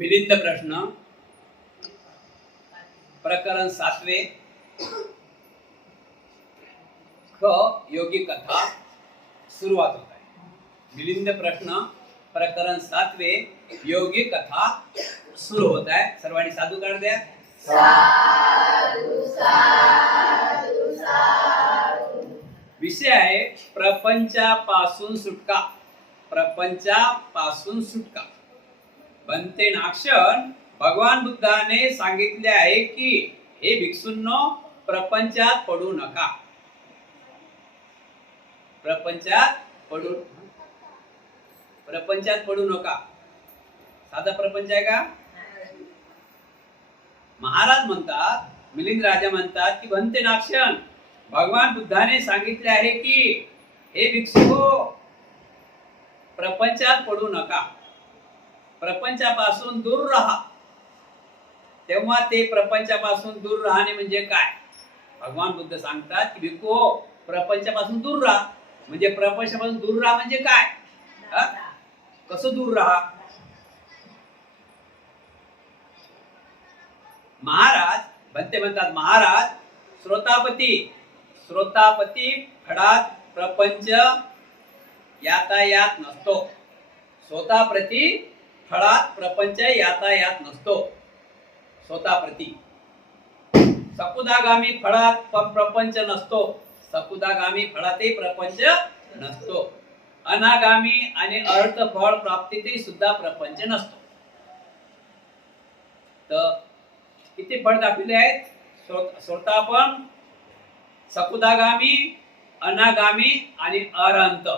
मिलिंद प्रश्न प्रकरण 7 ख योगी कथा सुरुवात होत आहे। मिलिंद प्रश्न प्रकरण 7 योगी कथा सुरू होत आहे। सर्वांनी साधू काढ द्या। साधू साधू साधू। विषय आहे प्रपंचापासून सुटका। प्रपंचापासून सुटका। बनते नाक्षण भगवान बुद्धाने सांगितले आहे की हे भिक्षूंनो प्रपंचात पडू नका। प्रपंचात पडू नका। साधा प्रपंच आहे का? महाराज म्हणतात, मिलिंद राजा म्हणतात की बनते नाक्षण भगवान बुद्धाने सांगितले आहे की हे भिक्षू प्रपंचात पडू नका, प्रपंचापासून दूर राहा। तेव्हा ते प्रपंचापासून दूर राहणे म्हणजे काय? भगवान बुद्ध सांगतात की भिक्षू प्रपंचापासून दूर राहा। म्हणजे प्रपंचापासून दूर राहा म्हणजे काय? कसं दूर राहा? महाराज बनते म्हणतात, महाराज श्रोतापती फडात प्रपंच यातायात नसतो। स्वतःप्रती फळात प्रपंच यातायात नसतो। स्वतःप्रती सकुदागामी फळात प्रपंच नसतो। सकुदागामी फळातही प्रपंच नसतो। अनागामी आणि अर्थ फळ प्राप्तीतही सुद्धा प्रपंच नसतो। तर किती फळ दाखवले आहेत? श्रोतापन, सकुदागामी, अनागामी आणि अरंत।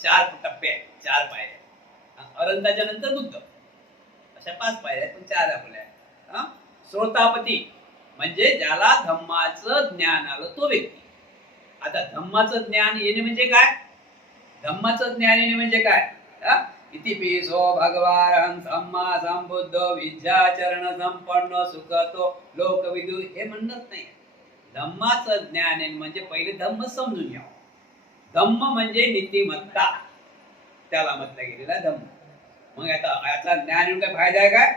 4 टप्पे आहेत, 4 पायऱ्या। अरंताच्या नंतर बुद्ध, अशा 5 पायऱ्या आहेत, पण 4 दाखवल्या आहेत। श्रोतापती म्हणजे ज्याला धम्माचं ज्ञान आलं तो व्यक्ती। आता धम्माचं ज्ञान येणे म्हणजे काय? धम्माचं ज्ञान येणे म्हणजे काय? इतिपिसो भगवान सम्मा संबुद्ध विद्याचरण संपन्न सुखतो लोकविदु हे म्हणत नाही। धम्माचं ज्ञान म्हणजे पहिले धम्म समजून घ्यावं। धम्म म्हणजे नीतिमत्ता, त्याला म्हटलं गेलेला धम्म। मग आता याचा ज्ञान येऊन काय फायदा आहे काय?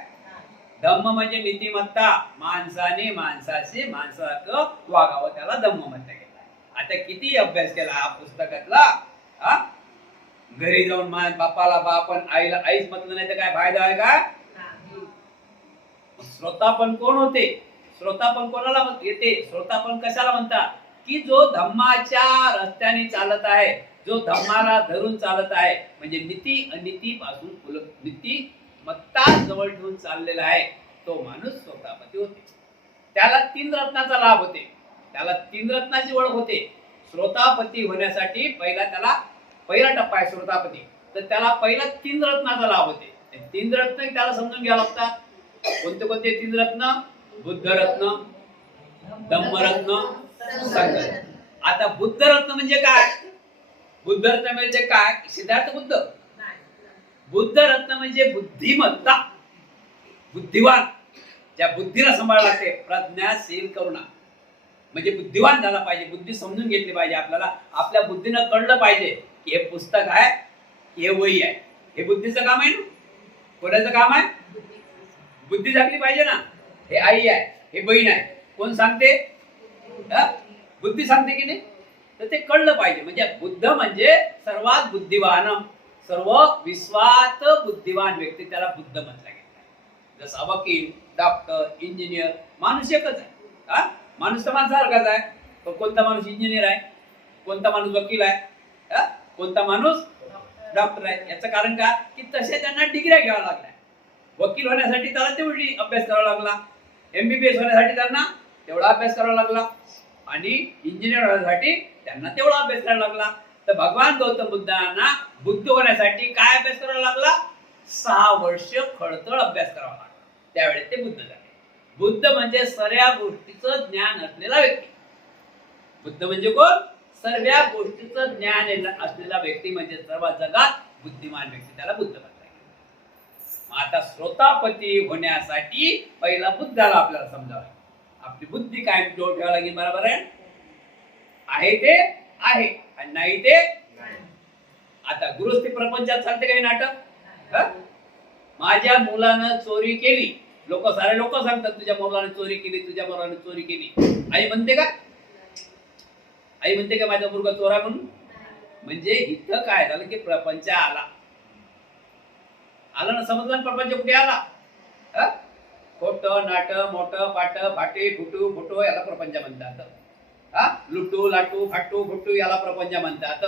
धम्म म्हणजे नीतिमत्ता, माणसाने माणसाशी माणसासारखं वागावं, त्याला धम्म म्हटलं गेलं। आता किती अभ्यास केला हा पुस्तकातला, घरी जाऊन बापाला बाप आणि आईला आईच म्हटलं नाही तर काय फायदा आहे का? श्रोतापण कोण होते? श्रोतापण कोणाला येते? श्रोतापण कशाला म्हणतात? की जो धम्माच्या रस्त्याने चालत आहे, जो धम्माला धरून चालत आहे, म्हणजे नीती अनिती पासून नीतिमत्ता जवळ ठेवून चाललेला आहे, तो माणूस श्रोतापती होते। त्याला 3 रत्नाचा लाभ होते, त्याला 3 रत्नाची ओळख होते। श्रोतापती होण्यासाठी पहिला टप्पा आहे श्रोतापती, तर त्याला पहिला 3 रत्नाचा लाभ होते। 3 रत्न त्याला समजून घ्यावं लागतात। कोणते कोणते 3 रत्न? बुद्ध रत्न, धम्मरत्न, संघरत्न। आता बुद्ध रत्न म्हणजे काय? बुद्ध रत्न म्हणजे काय? सिद्धार्थ बुद्ध। बुद्ध रत्न म्हणजे बुद्धिमत्ता, बुद्धिवान, ज्या बुद्धीला सांभाळायला लागते। प्रज्ञाशील करुणा म्हणजे बुद्धिवान झाला पाहिजे, बुद्धी समजून घेतली पाहिजे। आपल्याला आपल्या बुद्धीनं कळलं पाहिजे की हे पुस्तक आहे, हे वही आहे, हे बुद्धीचं काम आहे ना। कोणाचं काम आहे? बुद्धी झाकली पाहिजे ना। हे आई आहे, हे बहीण आहे, कोण सांगते? बुद्धी सांगते की नाही? तर ते कळलं पाहिजे। म्हणजे बुद्ध म्हणजे सर्वात बुद्धिवान, सर्व विश्वात बुद्धिवान व्यक्ती, त्याला बुद्ध म्हटलं गेलं। जसा वकील, डॉक्टर, इंजिनियर, माणूस एकच आहे। माणूस तर माणसासारखाच आहे, पण कोणता माणूस इंजिनियर आहे, कोणता माणूस वकील आहे, कोणता माणूस डॉक्टर आहे। याचं कारण काय? की तसे त्यांना डिग्र्या घ्याव्या लागल्या। वकील होण्यासाठी त्याला तेवढी अभ्यास करावा लागला, MBBS होण्यासाठी त्यांना तेवढा अभ्यास करावा लागला, आणि इंजिनियर होण्यासाठी त्यांना तेवढा अभ्यास करावा लागला। तर भगवान गौतम बुद्धांना बुद्ध होण्यासाठी काय अभ्यास करावा लागला? 6 वर्ष खडतळ अभ्यास करावा लागला, त्यावेळेस ते बुद्ध झाले। बुद्ध म्हणजे सर्व गोष्टीचं ज्ञान असलेला व्यक्ती। बुद्ध म्हणजे कोण? सर्व गोष्टीचं ज्ञान असलेला व्यक्ती, म्हणजे सर्व जगात बुद्धिमान व्यक्ती, त्याला बुद्ध म्हणतात। आता श्रोतापती होण्यासाठी पहिला बुद्धाला आपल्याला समजावं, आपली बुद्धी काय जोड ठेवावी लागेल। बरोबर आहे ते आहे आणि नाही ते नाही। आता गृहस्थी प्रपंचात चालते काही नाटक? माझ्या मुलानं चोरी केली, सारे लोक सांगतात तुझ्या मुलाने चोरी केली, तुझ्या मुलाने चोरी केली. आई म्हणते का? आई म्हणते का माझा मुलगा चोरा म्हणून? म्हणजे इथं काय झालं की प्रपंच आला ना, समजलं ना? प्रपंच कुठे आला? खोट नाट मोठ पाट फाटे फुटू फुटू याला प्रपंच म्हणतात. लुटू लाटू फाटू फुटू याला प्रपंच म्हणतात.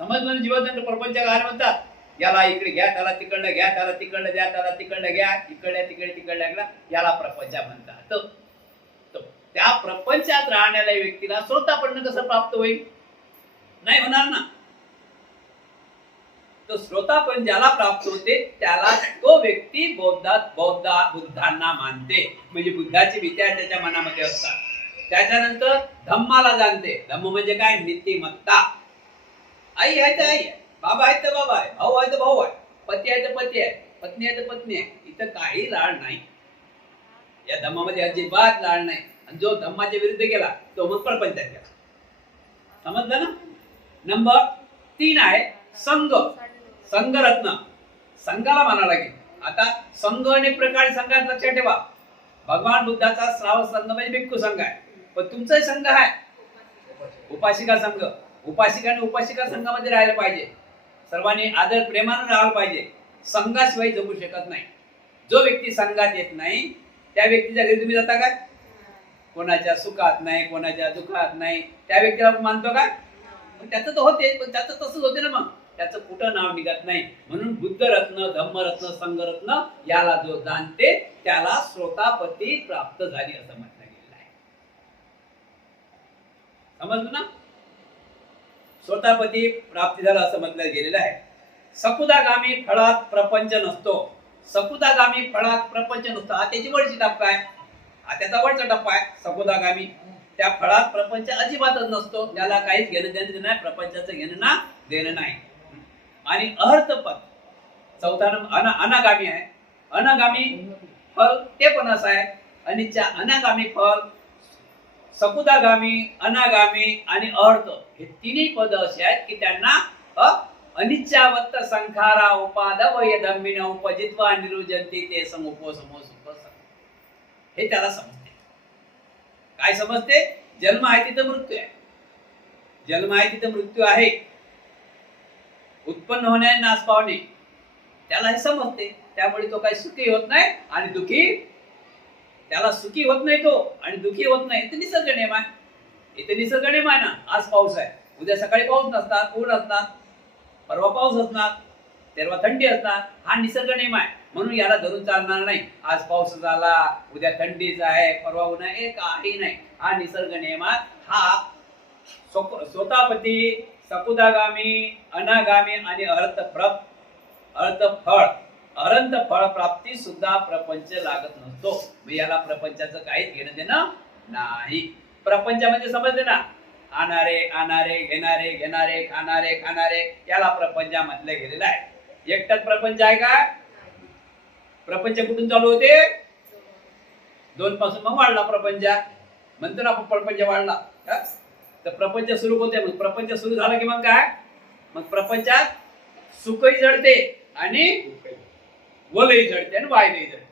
समजलं ना? जीवजंतू प्रपंच काय म्हणतात? याला इकडे घ्या, त्याला तिकडलं घ्या, त्याला तिकडलं द्या, त्याला तिकडलं घ्या, इकडल्या तिकडे तिकडल्या याला प्रपंच म्हणतात. त्या प्रपंचात राहणाऱ्या व्यक्तीला श्रोतापन्न कसं प्राप्त होईल? नाही होणार ना. तो श्रोतापण ज्याला प्राप्त होते त्याला तो व्यक्ती बुद्धांना मानते. म्हणजे बुद्धाची विचार त्याच्या मनामध्ये असतात. त्याच्यानंतर धम्माला जाणते. धम्म म्हणजे काय? नीतिमत्ता. आई आहे तर आई आहे, बाबा आहे तर बाबा आहे, भाऊ आहे तर भाऊ आहे, पती आहे तर पती आहे, पत्नी आहे तर पत्नी आहे. इथं काही लाळ नाही. या धम्मामध्ये अजिबात लाळ नाही. आणि जो धम्माच्या विरुद्ध गेला तो मग प्रपंचात गेला. समजलं ना? नंबर 3 आहे संघ. संघरत्न. संघाला माना लागेल. आता संघ अनेक प्रकारे संघात लक्षात ठेवा. भगवान बुद्धाचा श्रावक संघ म्हणजे भिक्खू संघ आहे. पण तुमचाही संघ आहे उपासिका संघ. उपासिकाने उपासिका संघामध्ये राहायला पाहिजे. सर्वांनी आदर प्रेमाने राहायला पाहिजे. संघाशिवाय जगू शकत नाही. जो व्यक्ती संघात येत नाही त्या व्यक्तीच्या घरी तुम्ही जाता काय? कोणाच्या सुखात नाही, कोणाच्या दुःखात नाही. त्या व्यक्तीला मानतो का? त्याचं तर होते, पण त्याचं तसंच होते ना. मग त्याचं कुठं नाव निघत नाही. म्हणून बुद्धरत्न, धम्मरत्न, संघरत्न याला जो जाणते त्याला श्रोतापती प्राप्त झाली असं म्हटलं गेलेलं आहे. समजलं ना? श्रोतापती प्राप्ती झाला असं म्हटलं गेलेलं आहे. सकुदागामी फळात प्रपंच नसतो. सकुदागामी फळात प्रपंच नसतो. हा त्याची वरची टप्पा आहे. हा त्याचा वरचा टप्पा आहे सकुदागामी. त्या फळात प्रपंच अजिबातच नसतो. त्याला काहीच घेणं देणं नाही. प्रपंचाचं घेणं ना देणं नाही. आणि अर्थपद चौथा अनागामी आहे. अनागामी फल ते पण असं आहे. आणि अनागामी फल सकुदागामी, अनागामी आणि अर्थ हे तिन्ही पद असे आहेत की त्यांना अनिच्छावत्त संखारा उपादवय धम्मिन उपजित्वा निरुजंती ते समुपो समो सुख हे त्याला समजते. काय समजते? जन्म आहे तिथं मृत्यू आहे. जन्म आहे तिथं मृत्यू आहे. उत्पन्न होणे आणि नाश पावणे त्याला हे समजते. त्यामुळे तो काही सुखी होत नाही आणि दुखी त्याला सुखी होत नाही तो आणि दुखी होत नाही. इथे निसर्ग नियम आहे. इथे निसर्ग नियम आहे ना. आज पाऊस आहे, उद्या सकाळी पाऊस नसणार, ऊन असणार, परवा पाऊस असणार, तेरवा थंडी असणार. हा निसर्ग नियम आहे. म्हणून याला धरून चालणार नाही. आज पाऊस झाला, उद्या थंडीच आहे, परवा ऊन आहे, काही नाही. हा निसर्ग नियम आहे. हा स्वतःपती, सकुदागामी, अनागामी आणि अनंत फळ प्राप्ती सुद्धा प्रपंच लागत नसतो. मग याला प्रपंचाचं काहीच घेणं देणं नाही. प्रपंच म्हणजे समजले ना? आणणारे घेणारे खाणारे याला प्रपंच म्हटलं गेलेलं आहे. एकटाच प्रपंच आहे का? प्रपंच कुठून चालू होते? 2 पासून मग वाढला प्रपंच. म्हणतो ना आपण प्रपंच वाढला. तर प्रपंच सुरू होते. मग प्रपंच सुरू झाला की मग काय? मग प्रपंचात सुखही जडते आणि वलही जडते आणि वायलही जडते.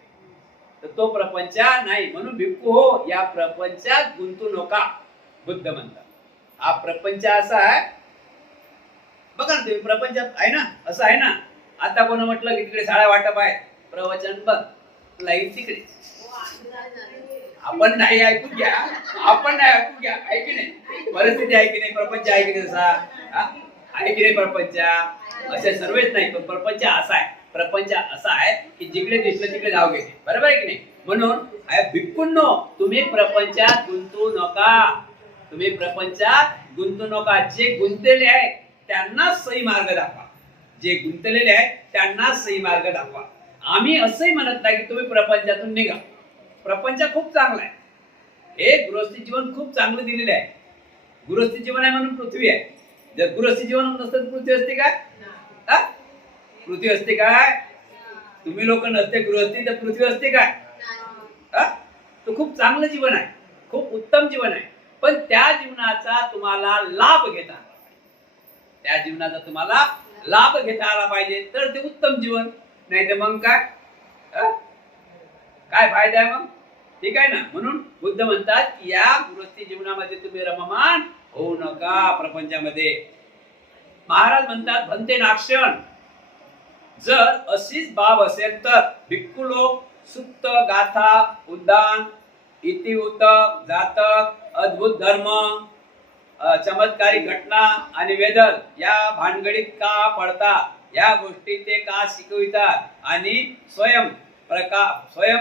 तर तो प्रपंच नाही. म्हणून भिक्खू हो, या प्रपंचात गुंतू नका बुद्ध म्हणतात. हा प्रपंच असा आहे बघा ना तुम्ही. प्रपंचात आहे ना, असं आहे ना. आता कोण म्हटलं की तिकडे साड्या वाटप आहे, प्रवचन बघ, लाईन तिकडे. आपण नाही ऐकून घ्या, आहे की नाही? परिस्थिती आहे की नाही? प्रपंच आहे की नाही? तसा आहे की नाही प्रपंच? असे सर्वच नाही. पण प्रपंच असा आहे. प्रपंच असा आहे की जिकडे दिसलं तिकडे नाव घेते. बरोबर आहे की नाही? म्हणून भिक्खूंनो, तुम्ही प्रपंचात गुंतू नका. तुम्ही प्रपंचात गुंतू नका. जे गुंतलेले आहेत त्यांना सही मार्ग दाखवा. जे गुंतलेले आहेत त्यांना सही मार्ग दाखवा. आम्ही असंही म्हणत नाही की तुम्ही प्रपंचातून निघा. प्रपंच खूप चांगला आहे. हे गृहस्थी जीवन खूप चांगलं दिलेलं आहे. गृहस्थी जीवन आहे म्हणून पृथ्वी आहे. जर गृहस्थी जीवन नसतं तर पृथ्वी असते काय? पृथ्वी असते काय? तुम्ही लोक नसते गृहस्थी तर पृथ्वी असते काय? तो खूप चांगलं जीवन आहे, खूप उत्तम जीवन आहे. पण त्या जीवनाचा तुम्हाला लाभ घेता, त्या जीवनाचा तुम्हाला लाभ घेता आला पाहिजे तर ते उत्तम जीवन, नाही तर मग काय काय फायदा आहे मग? ठीक आहे ना. म्हणून बुद्ध म्हणतात की या गृहस्थी जीवनामध्ये तुम्ही रममान होऊ नका प्रपंचामध्ये. महाराज म्हणतात भंते नाक्षण, जर अशीच बाब असेल तर भिक्खू लोक सुप्त गाथा उद्दान इतिउतक जातक अद्भुत धर्म चमत्कारिक घटना आणि वेदन या भानगडीत का पडतात, या गोष्टी ते का शिकवितात आणि स्वयं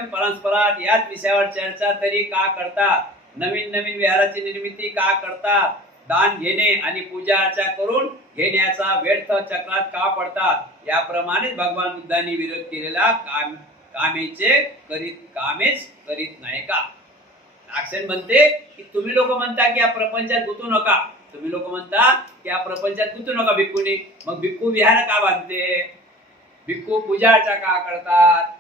परस्परात याच विषयावर चर्चा तरी का करतात, नवीन नवीन विहाराची निर्मिती का करतात, दान घेणे आणि पूजा अर्चा करून घेण्याचा व्यर्थ चक्रात का पडतात, याप्रमाणे भगवान बुद्धांनी विरोध केलेला कामेच करीत नाही का. नाक्षण म्हणते की तुम्ही लोक म्हणता की या प्रपंचात गुंतू नका, तुम्ही लोक म्हणता की या प्रपंचात गुंतू नका भिक्खूनी, मग भिक्खू विहार का बांधते, भिक्खू पूजा अर्चा का करतात,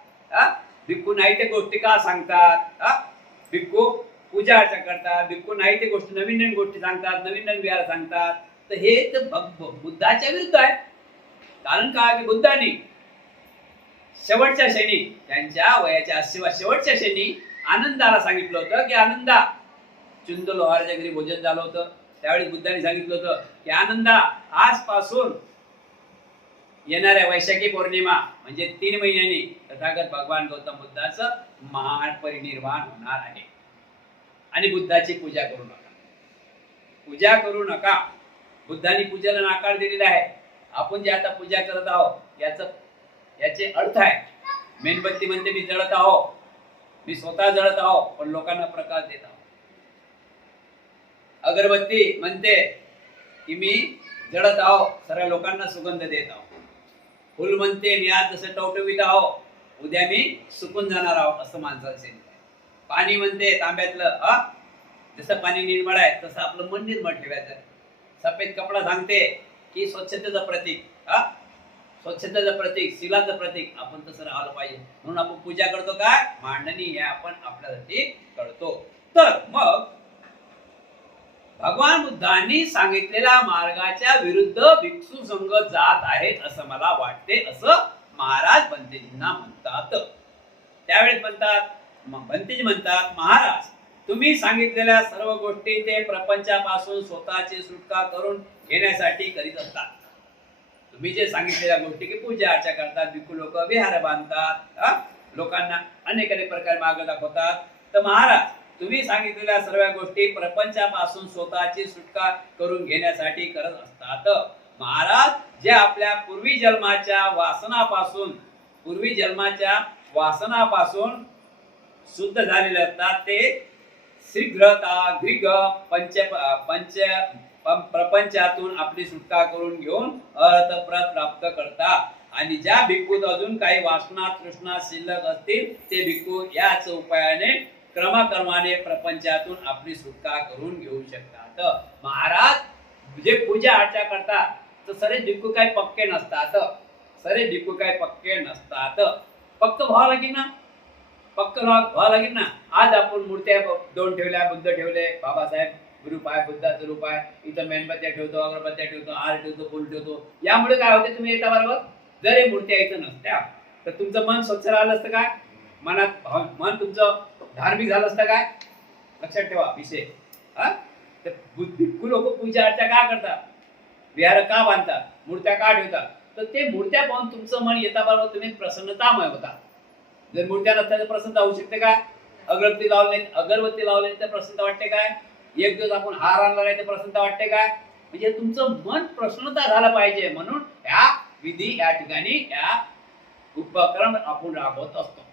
भिक्खू नाही ते गोष्टी का सांगतात, भिक्खू पूजा अर्चा करतात, भिक्खू नाही ते गोष्टी नवीन नवीन गोष्टी सांगतात, नवीन नवीन विहार सांगतात. तर हे तर बुद्धाच्या विरुद्ध आहे. कारण का की बुद्धांनी शेवटच्या क्षणी त्यांच्या वयाच्या 80व्या शेवटच्या क्षणी आनंदाला सांगितलं होतं की आनंदा, चुंद लोहाराच्या घरी भोजन झालं होतं त्यावेळी बुद्धांनी सांगितलं होतं की आनंदा, आजपासून येणाऱ्या वैशाखी पौर्णिमा म्हणजे 3 महिन्यांनी तथागत भगवान गौतम बुद्धाचं महान परिनिर्वाण होणार आहे आणि बुद्धाची पूजा करू नका, पूजा करू नका. बुद्धांनी पूजेला नाकार दिलेला आहे. आपण जे आता पूजा करत आहोत याचे अर्थ आहे. मेणबत्ती म्हणते मी जळत आहो, मी स्वतः जळत आहो पण लोकांना प्रकाश देत आहो. अगरबत्ती म्हणते की मी जळत आहो, सर्व लोकांना सुगंध देत आहो. फुल म्हणते मी आज जसं टवटवीत आहो उद्या मी सुकून जाणार आहो, असं माणसाचं चिंतन आहे. पाणी म्हणते तांब्यातलं जसं पाणी निर्मळ आहे तसं आपलं मन निर्मळ ठेवायचं. सफेद कपडा सांगते की स्वच्छतेचं प्रतीक, स्वच्छतेचं प्रतीक, शीलाचं प्रतीक, आपण तसं राहिलं पाहिजे. म्हणून आपण पूजा करतो काय, मांडणी हे आपण आपल्यासाठी करतो. तर मग भगवान बुद्धांनी सांगितलेल्या मार्गाच्या विरुद्ध भिक्षू संघ जात आहेत असं मला वाटते, असं महाराज भंतेजींना म्हणतात. त्यावेळेस म्हणतात, भंतेजी म्हणतात, महाराज तुम्ही सांगितलेल्या सर्व गोष्टी ते प्रपंचापासून स्वतःची सुटका करून घेण्यासाठी करीत असतात. तुम्ही जे सांगितलेल्या गोष्टी की पूजा अर्चा करतात, भिक्खू लोक विहार बांधतात, लोकांना अनेक अनेक प्रकारे मार्ग दाखवतात. तर महाराज तुम्ही सांगितलेल्या सर्व गोष्टी प्रपंचापासून स्वतःची सुटका करून घेण्यासाठी करत असतात. महाराज जे आपल्या पूर्वी जन्माच्या वासनापासून शुद्ध झालेले असतात ते शीघ्रता ग्रीग प्रपंचातून आपली सुटका करून घेऊन अर्थप्रत प्राप्त करतात. आणि ज्या भिक्खूत अजून काही वासना तृष्णा शिल्लक असतील ते भिक्खू याच उपायाने क्रमाक्रमाने प्रपंचातून आपली सुटका करून घेऊ शकतात. महाराज जे पूजा अर्चा करतात तर सरे भिक्खू काही पक्के नसतात, पक्क व्हावं लागेल ना, पक्क व्हावं लागेल ना. आज आपण मूर्त्या 2 ठेवल्या, बुद्ध ठेवले, बाबासाहेब रूप आहे, बुद्धाचं रूप आहे, इथं मेणबत्त्या ठेवतो, अगरबत्त्या ठेवतो, हार ठेवतो, फुल ठेवतो. यामुळे काय होते, तुम्ही येता बरोबर, जर हे मूर्त्या इथं नसत्या तर तुमचं मन स्वच्छ राहिलं असतं काय, मन तुमचं धार्मिक झालं असतं काय, लक्षात ठेवा विषय. तर भिक्खू लोक पूजा अर्चा का करतात, विहार का बांधतात, मूर्त्या का ठेवतात, तर ते मूर्त्या पाहून तुमचं मन येता बरोबर तुम्ही प्रसन्नतामय होता. जर मूर्त्या नसत्या तर प्रसन्नता होऊ शकते काय, अगरबत्ती लावली तर प्रसन्नता वाटते काय, एक दिवस आपण हार आणला नाही तर प्रसन्नता वाटते काय. म्हणजे तुमचं मन प्रसन्नता झालं पाहिजे म्हणून या विधी या ठिकाणी या उपक्रम आपण राबवत असतो.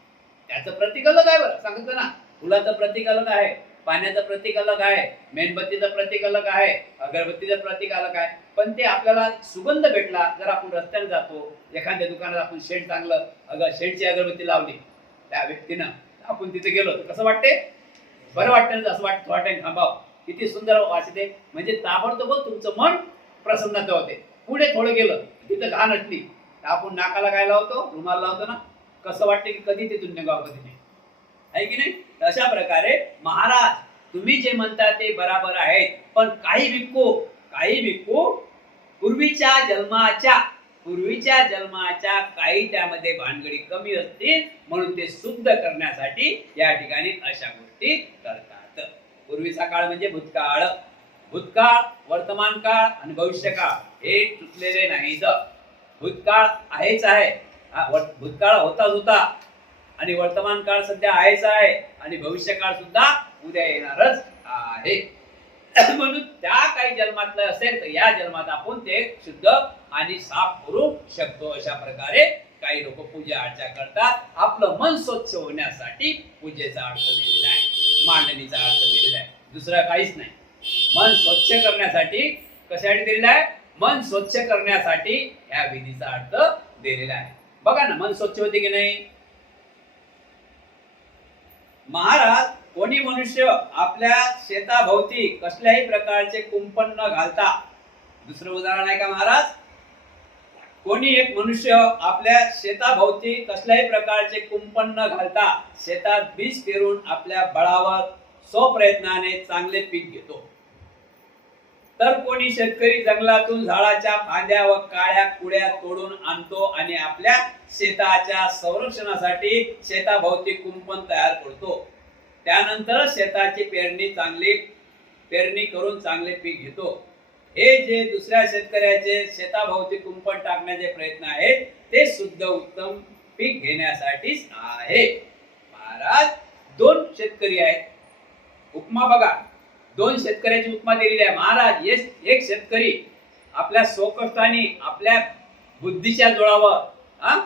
त्याचं प्रतीक अलग आहे, बरं सांगितलं ना, फुलाचं प्रतीक अलग आहे, पाण्याचं प्रतीक अलग आहे, मेणबत्तीचं प्रतीक अलग आहे, अगरबत्तीचं प्रतीक अलग आहे. पण ते आपल्याला सुगंध भेटला, जर आपण रस्त्याने जातो एखाद्या दुकानात आपण शेड चांगलं शेडची अगरबत्ती लावली त्या व्यक्तीनं, आपण तिथे गेलो तर कसं वाटते, बरं वाटतं, असं वाटतं थांबाव, किती सुंदर वाटते. म्हणजे ताबडतोब तुमचं मन प्रसन्नता होते. पुढे थोडं गेलं तिथं घाण असली तर आपण नाकाला काय लावतो, रुमाल लावतो ना, कसं वाटते की कधी तिथून निघाव कधी नाही, आहे की नाही. अशा प्रकारे महाराज तुम्ही जे म्हणता ते बरोबर आहे, पण काही भिक्खू पूर्वीच्या जन्माच्या पूर्वीच्या जन्माच्या काही त्यामध्ये भानगडी कमी असतील म्हणून ते शुद्ध करण्यासाठी या ठिकाणी अशा गोष्टी करतात. पूर्वीचा काळ म्हणजे भूतकाळ, भूतकाळ, वर्तमान काळ आणि भविष्य काळ हे तुटलेले नाहीत. भूतकाळ आहेच आहे, भूतकाळ होता आणि वर्तमान काळ सध्या आहेच आहे आणि भविष्य काळ सुद्धा उद्या येणारच आहे. म्हणून त्या काही जन्मातलं असेल तर या जन्मात आपण ते शुद्ध आणि साफ करू शकतो. अशा प्रकारे काही लोक पूजा अर्चा करतात. आपलं मन स्वच्छ होण्यासाठी पूजेचा अर्थ दिलेला आहे, मांडणीचा अर्थ दिलेला आहे, दुसरा काहीच नाही. मन स्वच्छ करण्यासाठी, कशासाठी दिलेला आहे? मन स्वच्छ करण्यासाठी ह्या विधीचा अर्थ दिलेला आहे. बघा ना, मन स्वच्छ होते की नाही? महाराज, कोणी मनुष्य आपल्या शेताभोवती कसल्याही प्रकारचे कुंपण न घालता, दुसरं उदाहरण आहे का महाराज? कोणी एक मनुष्य आपल्या शेताभोवती कसल्याही प्रकारचे कुंपण न घालता शेतात बीज पेरून आपल्या बळावर स्वप्रयत्नाने चांगले पीक घेतो. तर कोणी शेतकरी जंगलातून झाडाच्या फांद्या व काळ्या कुड्या तोडून आणतो आणि आपल्या शेताच्या संरक्षणासाठी शेताभोवती कुंपण तयार करतो. त्यानंतर शेताची पेरणी करून चांगले पीक घेतो. हे जे दुसऱ्या शेतकऱ्याचे शेताभोवती कुंपण टाकण्याचे प्रयत्न आहेत ते शुद्ध उत्तम पीक घेण्यासाठीच आहे. महाराज, दोन शेतकरी आहेत. उपमा बघा, दोन शेतकऱ्याची उपमा दिलेली आहे. महाराज, एक शेतकरी आपल्या स्वकष्टाने आपल्या बुद्धीच्या जोरावर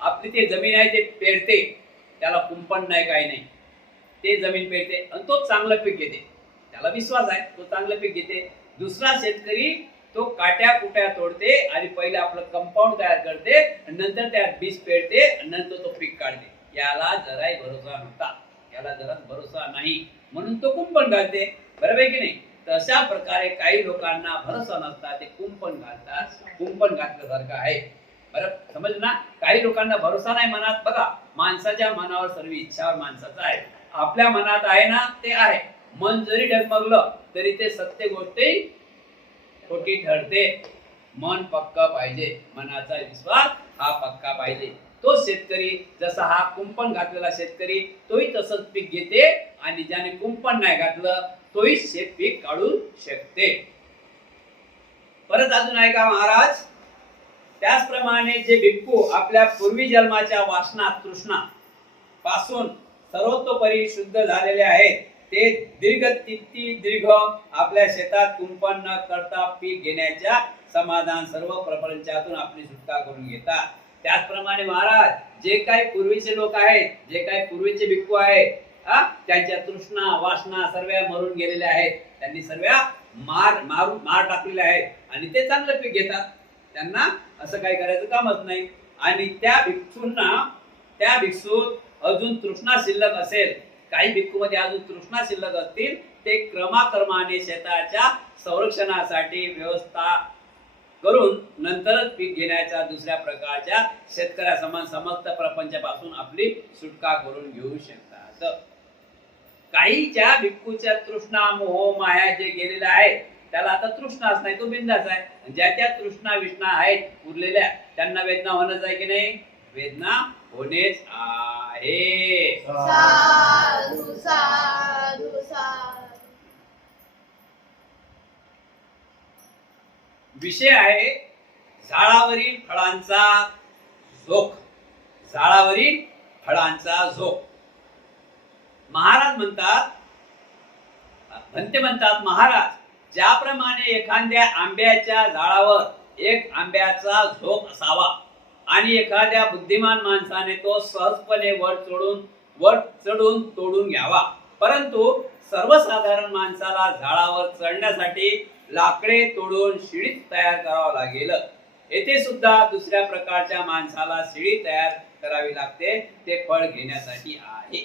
आपली ते जमीन आहे ते पेरते, त्याला कुंपण नाही काही नाही, ते जमीन पेरते आणि तो चांगलं पीक घेते. त्याला विश्वास आहे तो चांगलं पीक घेते. दुसरा शेतकरी तो काट्या कुट्या तोडते आणि पहिले आपलं कंपाऊंड तयार करते आणि नंतर त्यात बीज पेरते आणि नंतर तो पीक काढते. याला जराही भरोसा नव्हता, याला जराच भरोसा नाही म्हणून तो कुंपण घालते. बरोबर आहे की नाही? तशा प्रकारे काही लोकांना भरोसा नसता ते कुंपण घालतात. कुंपण घातल्यासारखं आहे. बरं समजलं ना? काही लोकांना भरोसा नाही मनात. बघा, माणसाच्या मनावर सर्व इच्छावर माणसाचा आहे. आपल्या मनात आहे ना ते आहे. मन जरी डगमगलं तरी ते सत्य गोष्टी खोटी ठरते. मन पक्का पाहिजे, मनाचा विश्वास हा पक्का पाहिजे. तो शेतकरी जसा हा कुंपण घातलेला शेतकरी तोही तसंच पीक घेते आणि ज्याने कुंपण नाही घातलं तोही शेत पीक काढू शकते. परत अजून आहे का महाराज? त्याचप्रमाणे जे भिक्खू आपल्या पूर्वी जन्माच्या वासना तृष्णा पासून सर्वतोपरी शुद्ध झालेले आहेत ते दीर्घ आपल्या शेतात कुंपण न करता पीक घेण्याच्या समाधान सर्व प्रपंचातून आपली सुटका करून घेतात. त्याचप्रमाणे महाराज, जे काही पूर्वीचे लोक आहेत, जे काही पूर्वीचे भिक्खू आहेत, त्यांच्या तृष्णा वासना सर्व मरून गेलेल्या आहेत. त्यांनी सर्व मार टाकलेले आहेत आणि ते चांगलं पीक घेतात. त्यांना असं काही करायचं कामच नाही. आणि त्या भिक्षूत अजून तृष्णा शिल्लक असेल, काही भिक्खूमध्ये अजून तृष्णा शिल्लक असतील, ते क्रमाक्रमाने शेताच्या संरक्षणासाठी व्यवस्था करून नंतरच पीक घेण्याच्या दुसऱ्या प्रकारच्या शेतकऱ्यासमान समस्त प्रपंचापासून आपली सुटका करून घेऊ शकतात. काहीच्या भिक्खूच्या तृष्णा मोह माया जे गेलेला आहे त्याला आता तृष्णाच नाही, तो बिंदास आहे. ज्या त्या तृष्णा विष्णा आहेत उरलेल्या त्यांना वेदना होणंच आहे की नाही? वेदना होणेच आहे. साधु साधु साधु. विषय आहे झाडावरील फळांचा झोक. झाडावरील फळांचा झोक. महाराज म्हणतात महाराज, ज्याप्रमाणे एखाद्या आंब्याच्या झाडावर एक आंब्याचा झोक असावा आणि एखाद्या बुद्धिमान माणसाने तो सहजपणे वर चढून तोडून घ्यावा, परंतु सर्वसाधारण माणसाला झाडावर चढण्यासाठी लाकडे तोडून शिडी तयार करावं लागेल. येथे सुद्धा दुसऱ्या प्रकारच्या माणसाला शिडी तयार करावी लागते, ते फळ घेण्यासाठी आहे.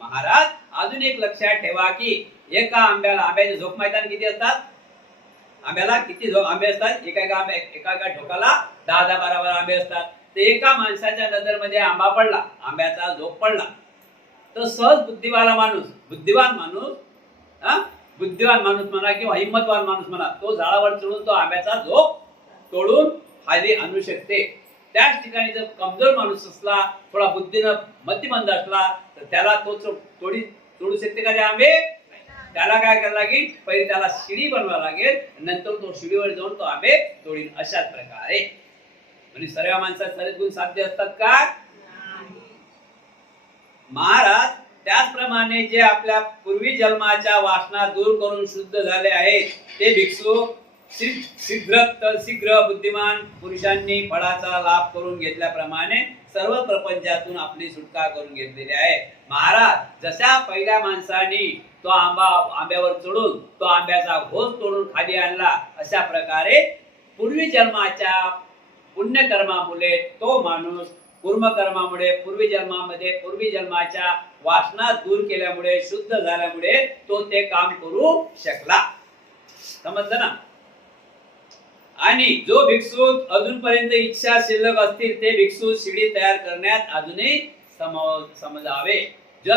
महाराज, अजून एक लक्षात ठेवा की एका आंब्याचे झोप मैदान किती असतात? आंब्याला किती आंबे असतात? एका ठोकाला 10-10, 12-12 आंबे असतात. तर एका माणसाच्या नजरमध्ये आंबा पडला, आंब्याचा झोप पडला, तर सहज बुद्धिवान माणूस म्हणा किंवा हिम्मतवान माणूस म्हणा, तो झाडावर चढून तो आंब्याचा झोप तोडून खाली आणू शकते. त्याच ठिकाणी जर कमजोर माणूस असला, थोडा बुद्धीनं मतिमंद असला, तर त्याला तो तोडू शकते का ते आंबे? त्याला काय करायला लागेल? पहिले त्याला शिडी बनवावी लागेल, नंतर तो शिडीवर जाऊन तो आंबे तोडील. अशाच प्रकारे म्हणजे सर्व माणसात सर्व गुण साध्य असतात का? महाराज त्याचप्रमाणे जे आपल्या पूर्वी जन्माच्या वासना दूर करून शुद्ध झाले आहेत ते भिक्षू शीघ्र बुद्धिमान पुरुषांनी फळाचा लाभ करून घेतल्याप्रमाणे सर्व प्रपंचातून आपली सुटका करून घेतलेली आहे. महाराज जशा पहिल्या माणसाने तो आंब्यावर चढून तो आंब्याचा घोस तोडून खाली आणला, अशा प्रकारे पूर्वी जन्माच्या पुण्यकर्मामुळे तो माणूस पूर्वी जन्माच्या वासना दूर केल्यामुळे, शुद्ध झाल्यामुळे तो ते काम करू शकला. समजलं ना? आणि जो भिक्षू अजूनपर्यंत इच्छा शिल्लक असतील ते भिक्षू शिडी तयार करण्यात अजूनही समजावे. ज्या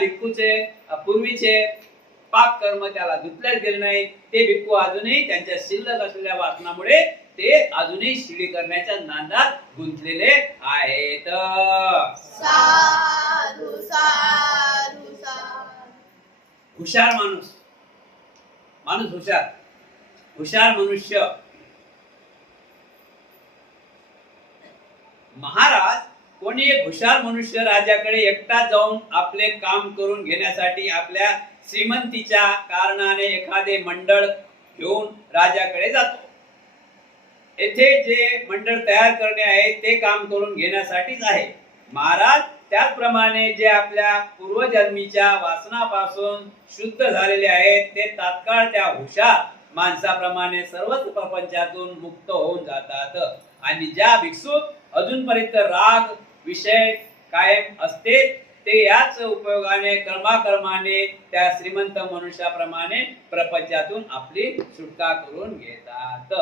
भिक्खूचे पूर्वीचे पाप कर्म त्याला धुतल्याच गेले नाही, ते भिक्खू अजूनही त्यांच्या शिल्लक असलेल्या वासनामुळे ते अजूनही शिडी करण्याच्या नादात गुंतलेले आहेत. साधू साधू साधू. हुशार हुशार मनुष्य. महाराज कोणी एक हुशार मनुष्य राजाकडे एकटा जाऊन आपले काम करून घेण्यासाठी आपल्या श्रीमंतीच्या कारणाने एखादे मंडळ घेऊन राजाकडे जातो. येथे जे मंडळ तयार करणे आहे ते काम करून घेण्यासाठीच आहे. महाराज त्याचप्रमाणे जे आपल्या पूर्वजन्मीच्या वासनापासून शुद्ध झालेले आहेत ते तात्काळ त्या हुशार माणसाप्रमाणे सर्वच प्रपंचातून मुक्त होऊन जातात. आणि ज्या भिक्षुक अजूनपर्यंत राग विषय कायम असते ते याच उपयोगाने कर्माने त्या श्रीमंत मनुष्याप्रमाणे प्रपंचातून आपली सुटका करून घेतात.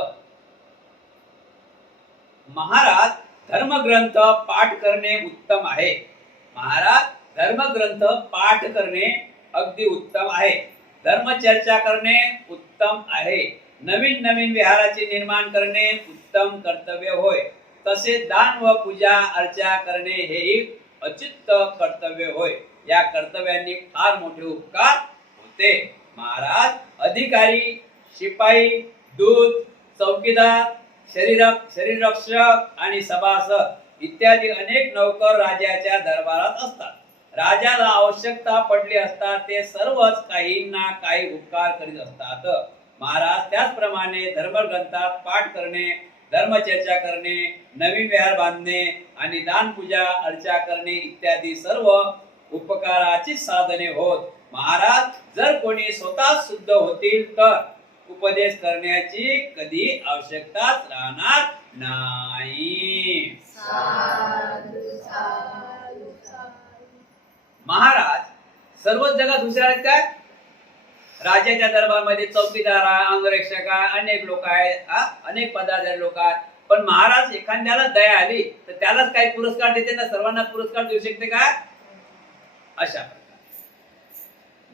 महाराज धर्मग्रंथ पाठ करणे उत्तम आहे. अगदी उत्तम आहे. धर्मचर्चा करणे उत्तम आहे. नवीन विहाराचे निर्माण करणे उत्तम कर्तव्य होय. तसेच दान व पूजा अर्चा करणे हेही अच्युत कर्तव्य होय. या कर्तव्यांनी फार मोठे उपकार होते. महाराज अधिकारी, शिपाई, दूत, चौकीदार, शरीररक्षक आणि सभासद इत्यादी अनेक नौकर राजाच्या दरबारात असतात. राजाला आवश्यकता पडली असता ते सर्वच काही ना काही उपकार करीत असतात. महाराज त्याचप्रमाणे धर्मग्रंथात पाठ करणे, धर्मचर्चा करणे, नवीन विहार बांधणे आणि दान पूजा अर्चा करणे इत्यादी सर्व उपकाराची साधने होत. महाराज जर कोणी स्वतः शुद्ध होतील तर उपदेश करण्याची कधी आवश्यकताच राहणार नाही. महाराज सर्वच जगात हुशार आहेत काय? राजाच्या दरबारमध्ये चौकीदार आहे, अंगरक्षक आहे, अनेक लोक आहेत, अनेक पदाधिकारी लोक आहेत. पण महाराज एखाद्याला दया आली तर त्यालाच काही पुरस्कार देते ना, सर्वांना पुरस्कार देऊ शकते का? अशा प्रकारे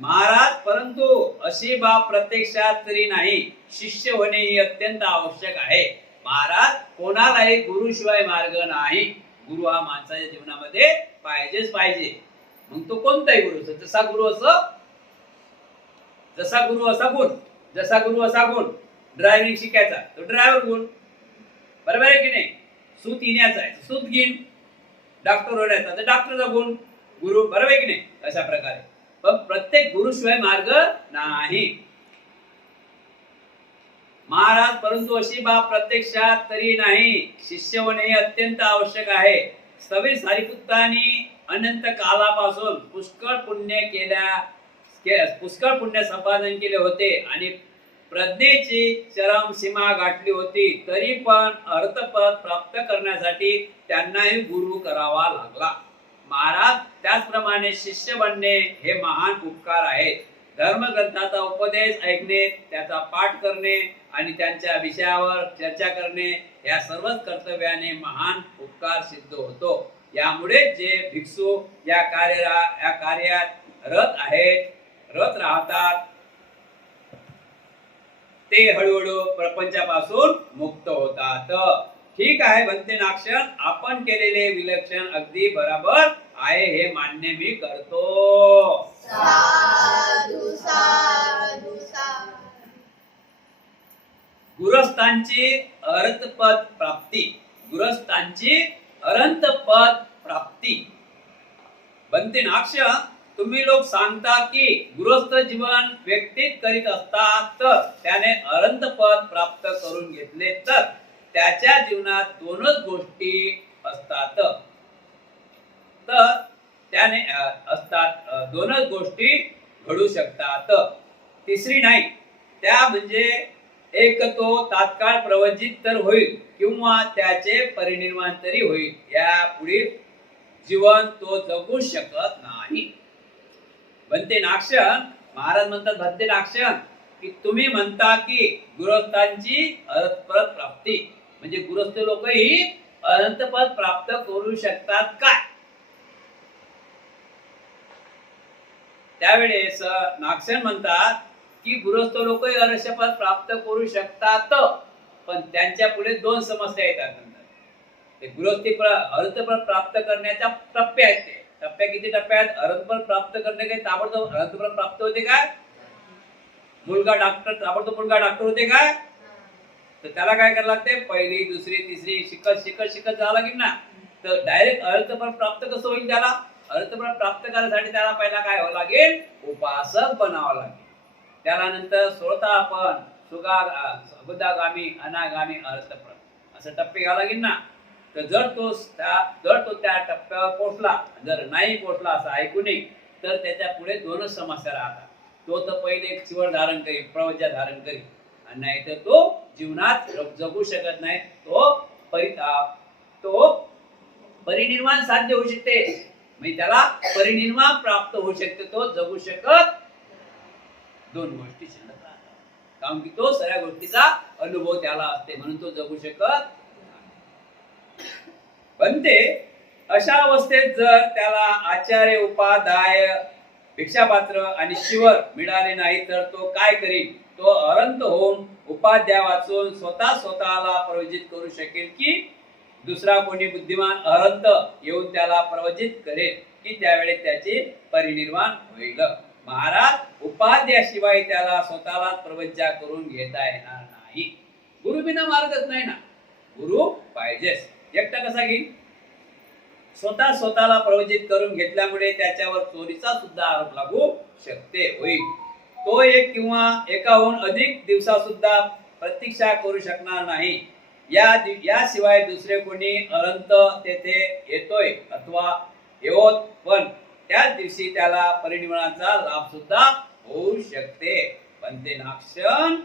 महाराज परंतु अशी बाब प्रत्यक्षात तरी नाही. शिष्य होणे ही अत्यंत आवश्यक आहे. महाराज कोणालाही गुरुशिवाय मार्ग नाही. गुरु हा माणसाच्या जीवनामध्ये पाहिजेच पाहिजे. मग तो कोणताही गुरु असो, जसा गुरु असा गुण. ड्रायव्हिंग शिकायचा तो ड्रायव्हर गुण, बरोबर आहे की नाही? सूत येण्याचा आहे सूत घेईन, डॉक्टर होण्याचा तर डॉक्टरचा गुण गुरु, बरोबर आहे की नाही? अशा प्रकारे पण प्रत्येक गुरुशिवाय मार्ग नाही. महाराज परंतु अशी बाब प्रत्यक्षात तरी नाही. शिष्य होणे अत्यंत आवश्यक आहे. सवी सारिपुत्रांनी अनंत कालापासून पुष्कळ पुण्य संपादन केले होते आणि प्रज्ञेची चरम सीमा गाठली होती. तरी पण अर्थपद प्राप्त करण्यासाठी त्यांनाही गुरु करावा लागला. महाराज त्याचप्रमाणे शिष्य बनणे हे महान उपकार आहेत. धर्मग्रंथाचा उपदेश ऐकणे, त्याचा पाठ करणे आणि त्यांच्या विषयावर चर्चा करणे या सर्वच कर्तव्याने महान उपकार सिद्ध होतो. यामुळे जे भिक्षू या कार्यात रत राहतात ते हळूहळू प्रपंचापासून मुक्त होतात. ठीक आहे भंते नाक्षण, आपण केलेले विलक्षण अगदी बरोबर आहे हे मान्य मी करतो. साधू साधू साधू. गुरस्थांची अरहतपद प्राप्ती. गुरस्थांची अरहतपद प्राप्ती. बनते नाक्ष, तुम्ही लोक सांगता की गृहस्थ जीवन व्यक्तीत करीत असतात तर त्याने अरहतपद प्राप्त करून घेतले तर त्याच्या जीवनात दोनच गोष्टी असतात. तर त्याने असतात दोनच गोष्टी घडू शकतात, तिसरी नाही. त्या म्हणजे एक तो तात्काळ प्रवचित तर होईल किंवा त्याचे परिनिर्वाण तरी होईल. या पुढील जीवन तो जगू शकत नाही. बनते नाक्षण, महाराज म्हणतात बनते नाक्षण की तुम्ही म्हणता की गृहस्थांची अरहतपद प्राप्ती म्हणजे गृहस्थ लोकही अरहतपद प्राप्त करू शकतात काय? त्यावेळेस नाक्षण म्हणतात की गृहस्थ लोकही अरहतपद प्राप्त करू शकतात, पण त्यांच्या पुढे दोन समस्या येतात. ते गृहस्थी अरहतपद प्राप्त करण्याच्या टप्पे आहेत. ते टप्प्या किती टप्पे आहेत? अरहतपद प्राप्त करणे काही ताबडतोब अरहतपद प्राप्त होते काय? मुलगा डॉक्टर ताबडतोब मुलगा डॉक्टर होते काय? तर त्याला काय करायला लागते? पहिली दुसरी तिसरी शिकत शिकत शिकत जावं लागेल ना. तर डायरेक्ट अरहतपद प्राप्त कसं होईल? त्याला अरहतपद प्राप्त करण्यासाठी त्याला पहिला काय व्हावं लागेल? उपासक बनावं लागेल. त्याला नंतर श्रोतापन, सुगागामी, अनागामी, अरहतपद असं टप्पे घ्यावं लागेल ना. तर जर तो त्या टप्प्यावर पोहोचला, जर नाही पोहोचला असं ऐकूनही, तर त्याच्या पुढे दोनच समस्या राहतात. तो तर पहिले एक चिवड धारण करी, प्रवज्या धारण करी, आणि नाही तर तो जीवनात जगू शकत नाही. तो परिनिर्वाण साध्य होऊ शकते, म्हणजे त्याला परिनिर्वाण प्राप्त होऊ शकते. तो जगू शकत दोन गोष्टी शिल्लक राहतात, कारण की तो सगळ्या गोष्टीचा अनुभव त्याला असते, म्हणून तो जगू शकत. पण ते अशा अवस्थेत जर त्याला आचार्य, उपाध्याय, भिक्षापात्र आणि शिवर मिळाले नाही तर तो काय करील? तो अरहंत होऊन उपाध्याय वाचून स्वतःला प्रवचित करू शकेल की दुसरा कोणी बुद्धिमान अरहंत येऊन त्याला प्रवचित करेल की त्यावेळी त्याचे परिनिर्वाण होईल. महाराज उपाध्यायाशिवाय त्याला स्वतःला प्रवज्या करून घेता येणार नाही. गुरु बिना मार्गच नाही ना. गुरु पाहिजेच. एकटा कसा घेईल? स्वतःला प्रवचित करून घेतल्यामुळे त्याच्यावर चोरीचा सुद्धा आरोप लागू शकते होईल. तो एक किंवा एकाहून अधिक दिवसा सुद्धा प्रतीक्षा करू शकणार नाही. याशिवाय दुसरे कोणी अरहंत तेथे येतोय अथवा येवोत, पण त्याच दिवशी त्याला परिनिर्वाणाचा लाभ सुद्धा होऊ शकते. पण ते नाक्षण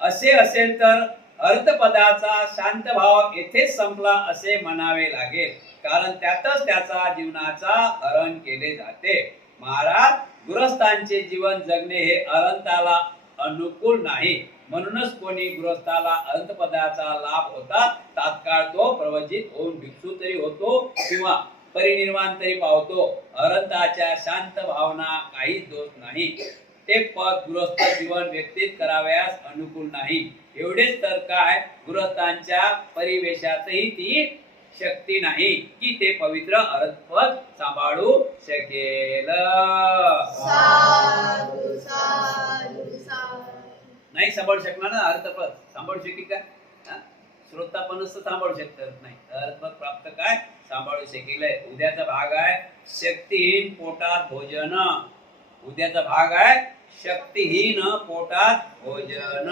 असे असेल तर अर्थपदाचा शांत भाव येथेच संपला असे म्हणावे लागेल, कारण त्यातच त्याचा जीवनाचा हरण केले जाते. महाराज गृहस्थांचे जीवन जगणे हे अरहंताला अनुकूल नाही. म्हणूनच कोणी गृहस्थाला अरहंतपदाचा लाभ होता तात्काळ तो प्रवचित होऊन भिक्षू तरी होतो किंवा परिनिर्वाण तरी पावतो. अरहंताच्या शांत भावना काही दोष नाही. ते पद गृहस्थ जीवन व्यतीत करावयास अनुकूल नाही. एवढेच तर काय, गृहस्थांच्या परिवेशातही ती शक्ती नाही की ते पवित्र अरहतपद सांभाळू शकेल. साधू साधू साधू. नाही सांभाळू शकणार ना. अरहतपद सांभाळू शकेल का? श्रोतापण सांभाळू शकत नाही. अरहतपद प्राप्त काय सांभाळू शकेल. उद्याचा भाग आहे शक्तिहीन पोटात भोजन. उद्याचा भाग आहे शक्तिहीन पोटात भोजन.